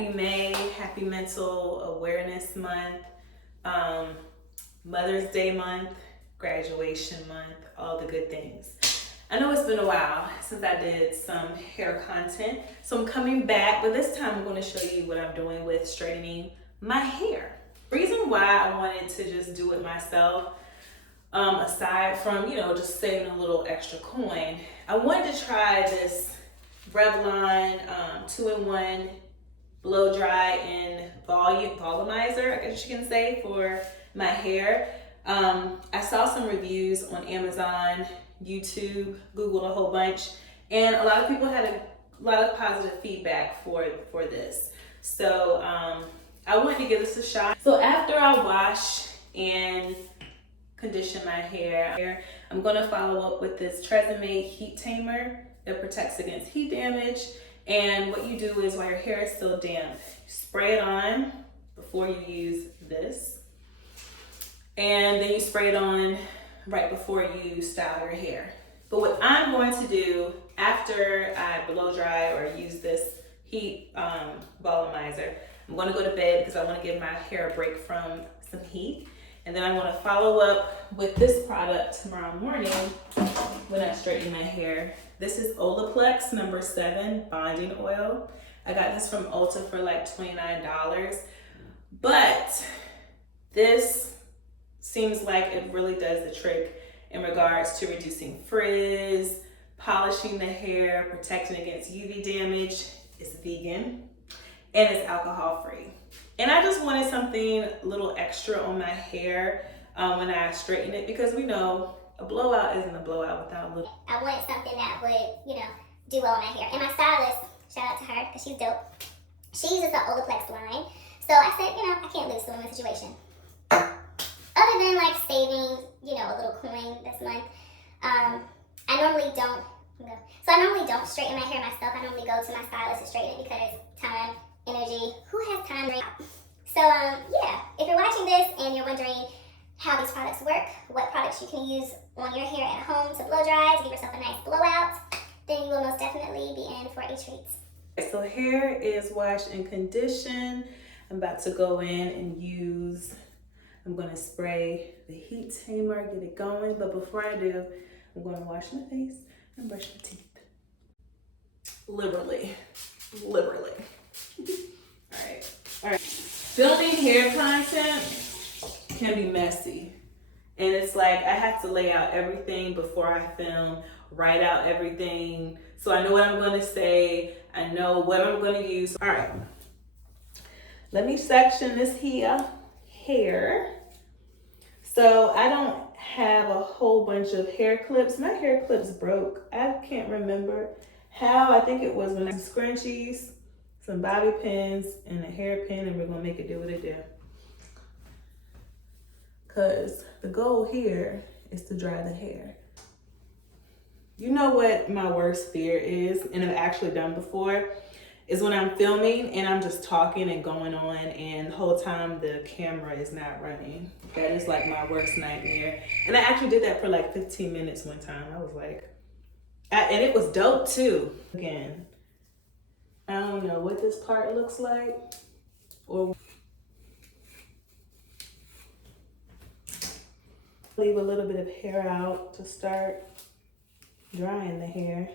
Happy May, happy Mental Awareness Month, Mother's Day month, graduation month, all the good things. I know it's been a while since I did some hair content, so I'm coming back, but this time I'm going to show you what I'm doing with straightening my hair. Reason why I wanted to just do it myself, aside from, just saving a little extra coin, I wanted to try this Revlon 2-in-1 blow dry and volumizer, I guess you can say, for my hair. I saw some reviews on Amazon, YouTube, Googled a whole bunch, and a lot of people had a lot of positive feedback for this. So I wanted to give this a shot. So after I wash and condition my hair, I'm gonna follow up with this Tresemme heat tamer that protects against heat damage. And what you do is, while your hair is still damp, you spray it on before you use this, and then you spray it on right before you style your hair. But what I'm going to do after I blow dry or use this heat volumizer, I'm going to go to bed because I want to give my hair a break from some heat. And then I want to follow up with this product tomorrow morning when I straighten my hair. This is Olaplex No. 7 Bonding Oil. I got this from Ulta for like $29. But this seems like it really does the trick in regards to reducing frizz, polishing the hair, protecting against UV damage. It's vegan and it's alcohol free. And I just wanted something a little extra on my hair when I straighten it, because we know a blowout isn't a blowout without a little. I wanted something that would, do well on my hair. And my stylist, shout out to her because she's dope, she uses the Olaplex line. So I said, I can't lose the women's situation. Other than like saving, a little coin this month, I normally don't straighten my hair myself. I normally go to my stylist to straighten it because time, energy, who has time right now? So yeah, if you're watching this and you're wondering how these products work, what products you can use on your hair at home to blow dry to give yourself a nice blowout, then you will most definitely be in for a treat. So hair is washed and conditioned. I'm about to go in and I'm going to spray the heat tamer, get it going. But before I do, I'm going to wash my face and brush my teeth. Liberally. All right. Filming hair content can be messy. And it's like I have to lay out everything before I film, write out everything, so I know what I'm going to say, I know what I'm going to use. All right. Let me section this hair. So I don't have a whole bunch of hair clips. My hair clips broke. I can't remember how. I think it was when I had scrunchies, some bobby pins, and a hairpin, and we're gonna make it do what it do. Cause the goal here is to dry the hair. You know what my worst fear is, and I've actually done before, is when I'm filming and I'm just talking and going on, and the whole time the camera is not running. That is like my worst nightmare. And I actually did that for like 15 minutes one time. I was like, and it was dope too. Again, I don't know what this part looks like, or leave a little bit of hair out to start drying the hair.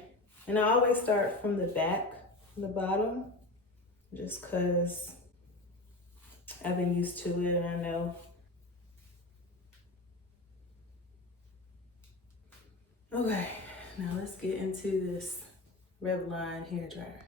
And I always start from the back, from the bottom, just cause I've been used to it and I know. Okay, now let's get into this Revlon hair dryer.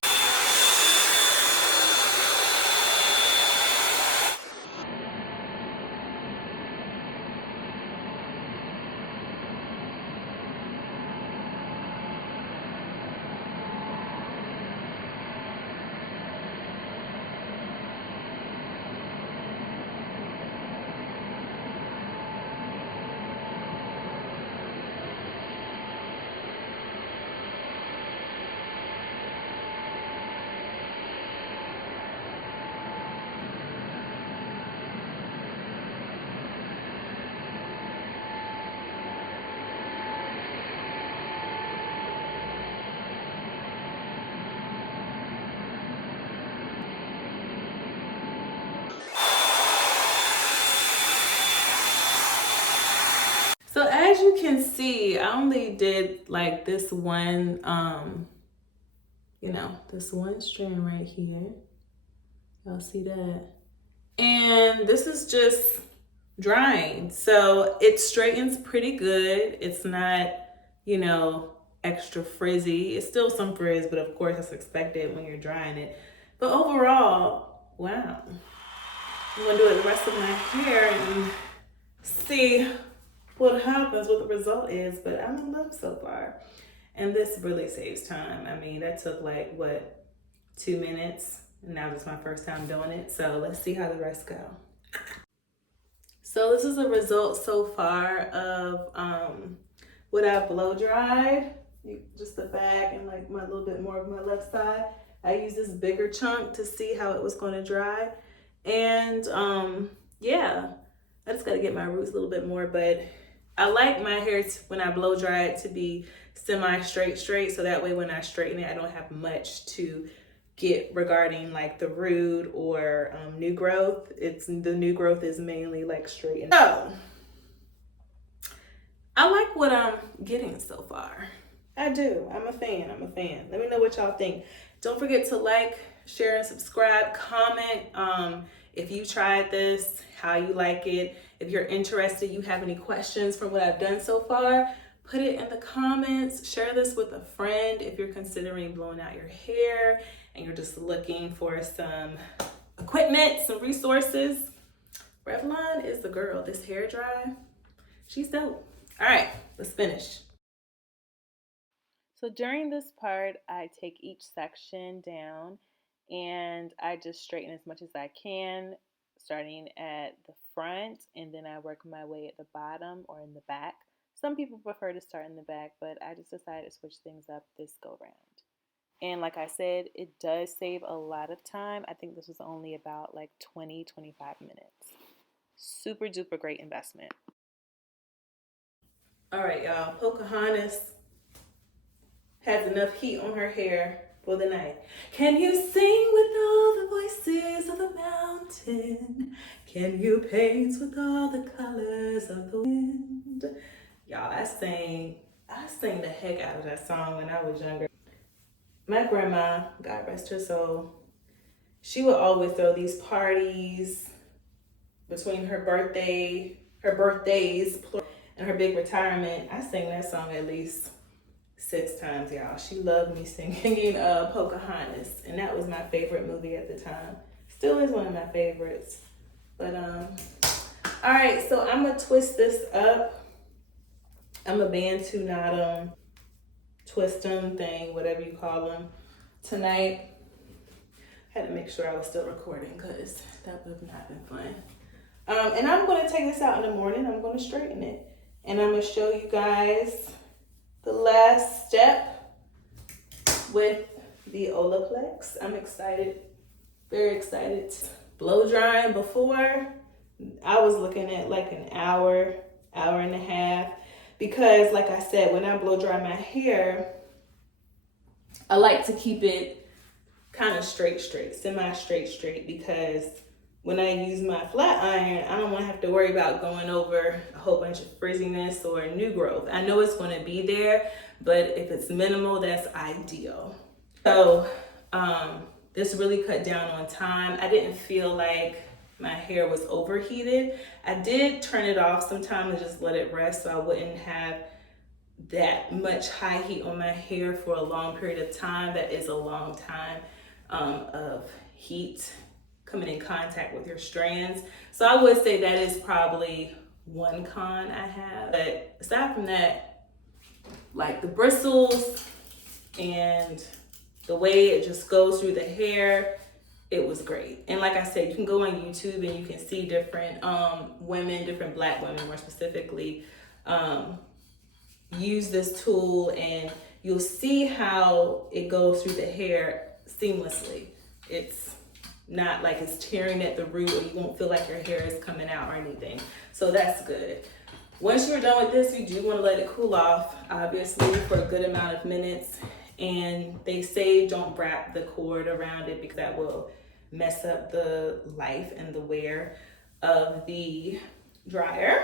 see, I only did like this one, you know, this one strand right here. Y'all see that? And this is just drying. So it straightens pretty good. It's not, you know, extra frizzy. It's still some frizz, but of course it's expected when you're drying it. But overall, wow. I'm gonna do it the rest of my hair and see what happens, what the result is, but I'm in love so far. And this really saves time. I mean, that took like, what, 2 minutes? And now it's my first time doing it. So let's see how the rest go. So this is the result so far of what I blow dried. Just the back and like my little bit more of my left side. I used this bigger chunk to see how it was gonna dry. And yeah, I just gotta get my roots a little bit more, but I like my hair when I blow dry it to be semi-straight, so that way when I straighten it, I don't have much to get regarding like the root or new growth. The new growth is mainly like straight. So I like what I'm getting so far. I do. I'm a fan. Let me know what y'all think. Don't forget to like, share, and subscribe. Comment if you tried this, how you like it. If you're interested, you have any questions from what I've done so far, put it in the comments. Share this with a friend if you're considering blowing out your hair and you're just looking for some equipment, some resources. Revlon is the girl. This hair dry, she's dope. All right, let's finish. So during this part, I take each section down and I just straighten as much as I can, starting at the front, and then I work my way at the bottom or in the back. Some people prefer to start in the back, but I just decided to switch things up this go round. And like I said, it does save a lot of time. I think this was only about like 20-25 minutes. Super duper great investment. All right, y'all. Pocahontas has enough heat on her hair for the night. Can you sing with all the voices of the mountain? Can you paint with all the colors of the wind? Y'all, I sang the heck out of that song when I was younger. My grandma, God rest her soul, she would always throw these parties between her birthdays, and her big retirement. I sang that song at least 6 times, y'all. She loved me singing Pocahontas, and that was my favorite movie at the time. Still is one of my favorites. But all right, so I'm gonna twist this up. I'm a Bantu, not twist them thing, whatever you call them. Tonight, I had to make sure I was still recording because that would have not been fun. And I'm gonna take this out in the morning. I'm gonna straighten it, and I'm gonna show you guys the last step with the Olaplex. I'm excited, very excited. Blow drying before, I was looking at like an hour and a half, because like I said, when I blow dry my hair, I like to keep it kind of straight, semi-straight, because when I use my flat iron, I don't want to have to worry about going over a whole bunch of frizziness or new growth. I know it's going to be there, but if it's minimal, that's ideal. So this really cut down on time. I didn't feel like my hair was overheated. I did turn it off sometime and just let it rest so I wouldn't have that much high heat on my hair for a long period of time. That is a long time of heat coming in contact with your strands. So I would say that is probably one con I have. But aside from that, like the bristles and the way it just goes through the hair, it was great. And like I said, you can go on YouTube and you can see different women, different Black women more specifically, use this tool, and you'll see how it goes through the hair seamlessly. It's not like it's tearing at the root, or you won't feel like your hair is coming out or anything. So that's good. Once you're done with this, you do want to let it cool off, obviously, for a good amount of minutes. And they say don't wrap the cord around it because that will mess up the life and the wear of the dryer.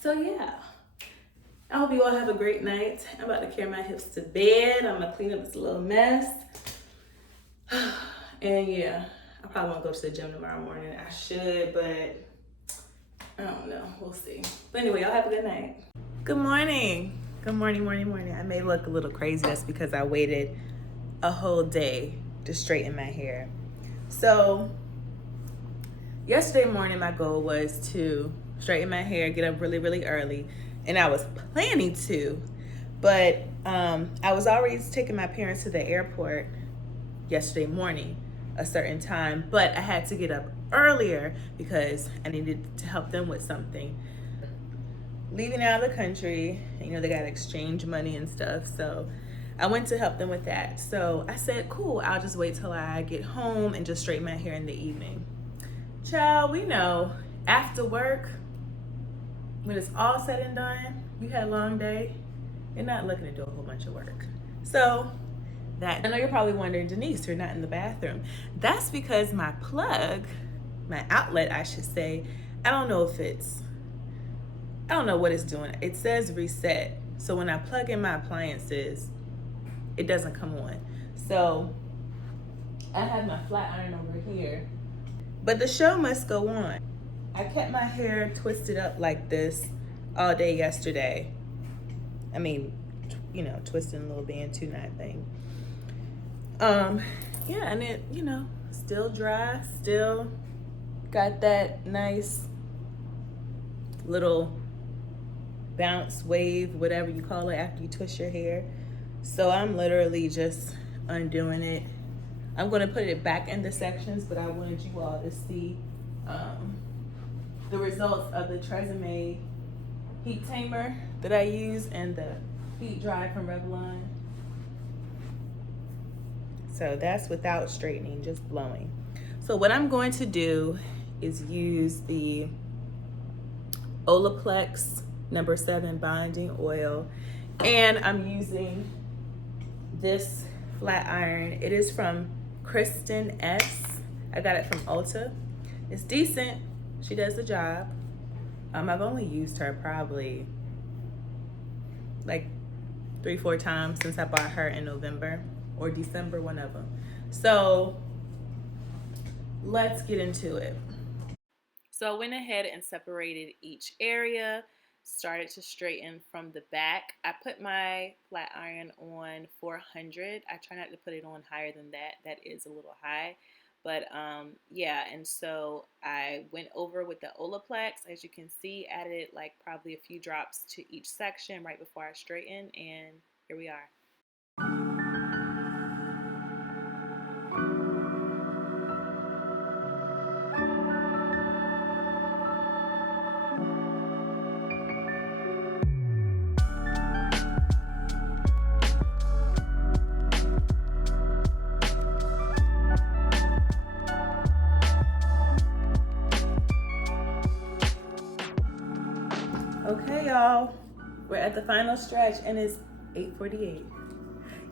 So yeah, I hope you all have a great night. I'm about to carry my hips to bed. I'm gonna clean up this little mess. And yeah, I probably won't go to the gym tomorrow morning. I should, but I don't know. We'll see. But anyway, y'all have a good night. Good morning. Good morning, morning. I may look a little crazy. That's because I waited a whole day to straighten my hair. So yesterday morning, my goal was to straighten my hair, get up really, really early. And I was planning to, but I was already taking my parents to the airport yesterday morning, a certain time, but I had to get up earlier because I needed to help them with something. Leaving out of the country, you know, they got to exchange money and stuff, so I went to help them with that. So I said, cool, I'll just wait till I get home and just straighten my hair in the evening. Child, we know after work, when it's all said and done, you had a long day, you're not looking to do a whole bunch of work. So that, I know you're probably wondering, Denise, you're not in the bathroom. That's because my plug, my outlet, I should say, I don't know what it's doing. It says reset. So when I plug in my appliances, it doesn't come on. So I have my flat iron over here, but the show must go on. I kept my hair twisted up like this all day yesterday. I mean, you know, twisting a little bantu knot thing. Yeah, and it, you know, still dry, still got that nice little bounce wave, whatever you call it, after you twist your hair. So I'm literally just undoing it. I'm gonna put it back in the sections, but I wanted you all to see the results of the Tresemme heat tamer that I use and the heat dry from Revlon. So that's without straightening, just blowing. So what I'm going to do is use the Olaplex No. 7 Bonding Oil, and I'm using this flat iron. It is from Kristen S. I got it from Ulta. It's decent. She does the job. I've only used her probably like 3-4 times since I bought her in November or December, one of them. So let's get into it. So I went ahead and separated each area, started to straighten from the back. I put my flat iron on 400. I try not to put it on higher than that. That is a little high. But yeah, and so I went over with the Olaplex. As you can see, added like probably a few drops to each section right before I straighten, and here we are. Okay, y'all, we're at the final stretch and it's 8:48.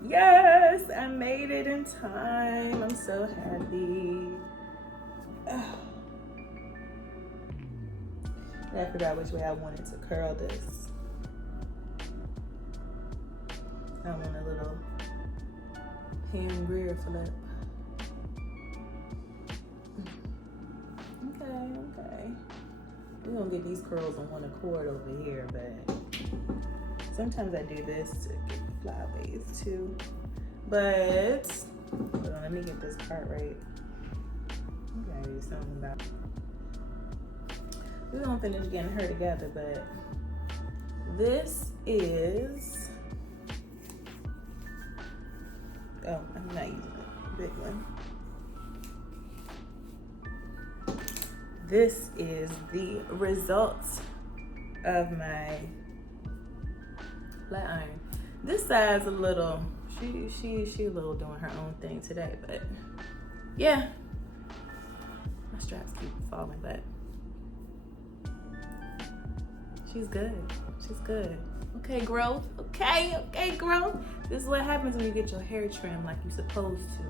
Yes, I made it in time. I'm so happy. I forgot which way I wanted to curl this. I want a little Pam Grier flip. Okay. We're gonna get these curls on one accord over here, but sometimes I do this to get flyaways too. But hold on, let me get this part right. I gotta do something about it. We're gonna finish getting her together, but this is, oh, I'm not using the big one. This is the results of my flat iron. This side's a little, she a little doing her own thing today, but yeah. My straps keep falling, but she's good. She's good. Okay, growth. Okay, growth. This is what happens when you get your hair trimmed like you're supposed to.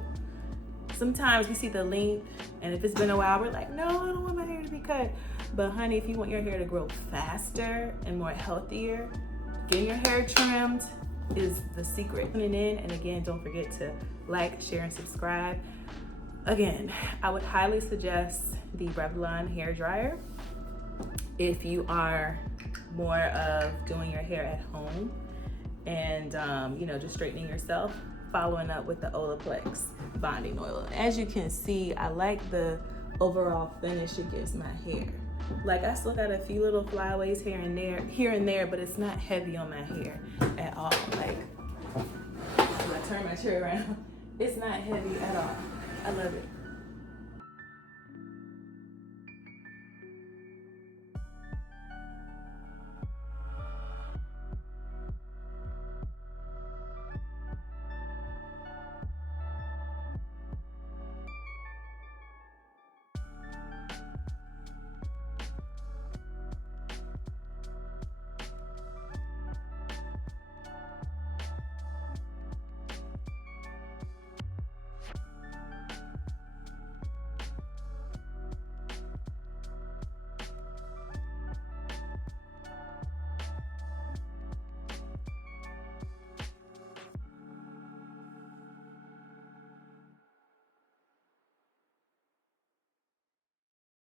Sometimes we see the length, and if it's been a while, we're like, no, I don't want my hair to be cut. But honey, if you want your hair to grow faster and more healthier, getting your hair trimmed is the secret. Tuning in, and again, don't forget to like, share, and subscribe. Again, I would highly suggest the Revlon Hair Dryer if you are more of doing your hair at home and you know, just straightening yourself, following up with the Olaplex Bonding Oil. As you can see, I like the overall finish it gives my hair. Like, I still got a few little flyaways here and there, but it's not heavy on my hair at all. Like, when I turn my chair around, it's not heavy at all. I love it.